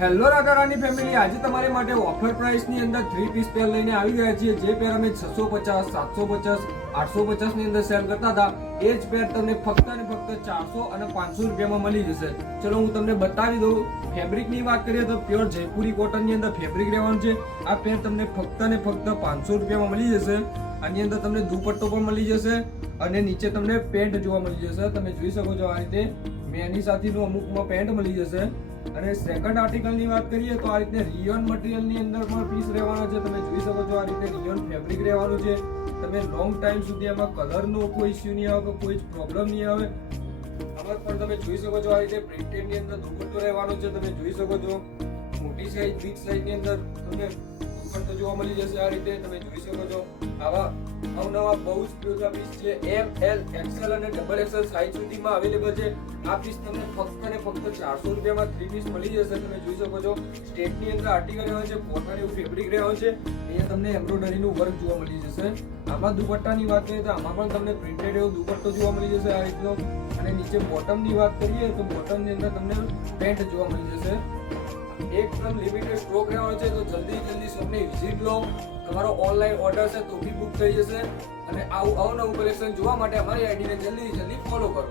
Hello Radha Rani family, આજે તમારી માટે ઓફર પ્રાઇસ ની અંદર 3 પીસ પેર લઈને આવી ગયા છીએ. જે પેર અમે 650, 750, 850 ની અંદર સેલ કરતા હતા, એ જ પેર તમને ફક્ત અને ફક્ત 400 અને 500 રૂપિયામાં મળી જશે. ચલો હું તમને બતાવી દઉં. ફેબ્રિક ની વાત કરીએ તો પ્યોર જયપુરી કોટન ની અંદર ફેબ્રિક રહેવાનું છે. આ પેર તમને ફક્ત અને ફક્ત 500 રૂપિયામાં મળી જશે. આની અંદર તમને દુપટ્ટો પણ મળી જશે અને નીચે તમને પેન્ટ જોવા મળી જશે. તમે જોઈ શકો છો આ રીતે મેની સાથેનું અમુકમાં પેન્ટ મળી જશે. અને સેકન્ડ આર્ટિકલ ની વાત કરીએ તો આ રીતે રિયોન મટીરિયલ ની અંદર પણ પીસ રહેવાનો છે. તમે જોઈ શકો છો આ રીતે રિયોન ફેબ્રિક રહેવાનું છે. તમે લોંગ ટાઈમ સુધી આમાં કલર નો કોઈ ઇશ્યુ નહીં આવે, કોઈ પ્રોબ્લેમ નહીં આવે. આમાં પણ તમે જોઈ શકો છો આ રીતે પ્રિન્ટેડ ની અંદર દુપટ્ટો રહેવાનો છે. તમે જોઈ શકો છો મોટી સાઈઝ, બિગ સાઈઝ ની અંદર તમને દુપટ્ટો જોવા મળી જશે. આ રીતે તમે જોઈ શકો છો આવા અવનવા બહુ જ બધા પીસ છે. એમ, એલ, એક્સેલ અને ડબલ એક્સેલ સાઈઝ સુધીમાં અવેલેબલ છે. આ પીસ તમને ફક્ત અને ફક્ત 400 રૂપિયામાં 3 પીસ મળી જશે. તમે જોઈ શકો છો સ્ટેટ ની અંદર આર્ટિકલ રહેવાનું છે, કોટન એવું ફેબ્રિક રહેવાનું છે. અહીંયા તમને એમ્બ્રોઇડરી નું વર્ક જોવા મળી જશે. આમાં દુપટ્ટાની વાત કરીએ તો આમાં પણ તમને પ્રિન્ટેડ એવો દુપટ્ટો જોવા મળી જશે આ રીતનો. અને નીચે બોટમ ની વાત કરીએ તો બોટમ ની અંદર તમને પેન્ટ જોવા મળી જશે. એકદમ લિમિટેડ સ્ટોક રહેવાનો છે, તો જલ્દી શોપની વિઝિટ લો. તમારો ઓનલાઈન ઓર્ડર છે તો બી બુક થઈ જશે. અને આવું અવનવું કલેક્શન જોવા માટે અમારી આઈડીને જલ્દી ફોલો કરો.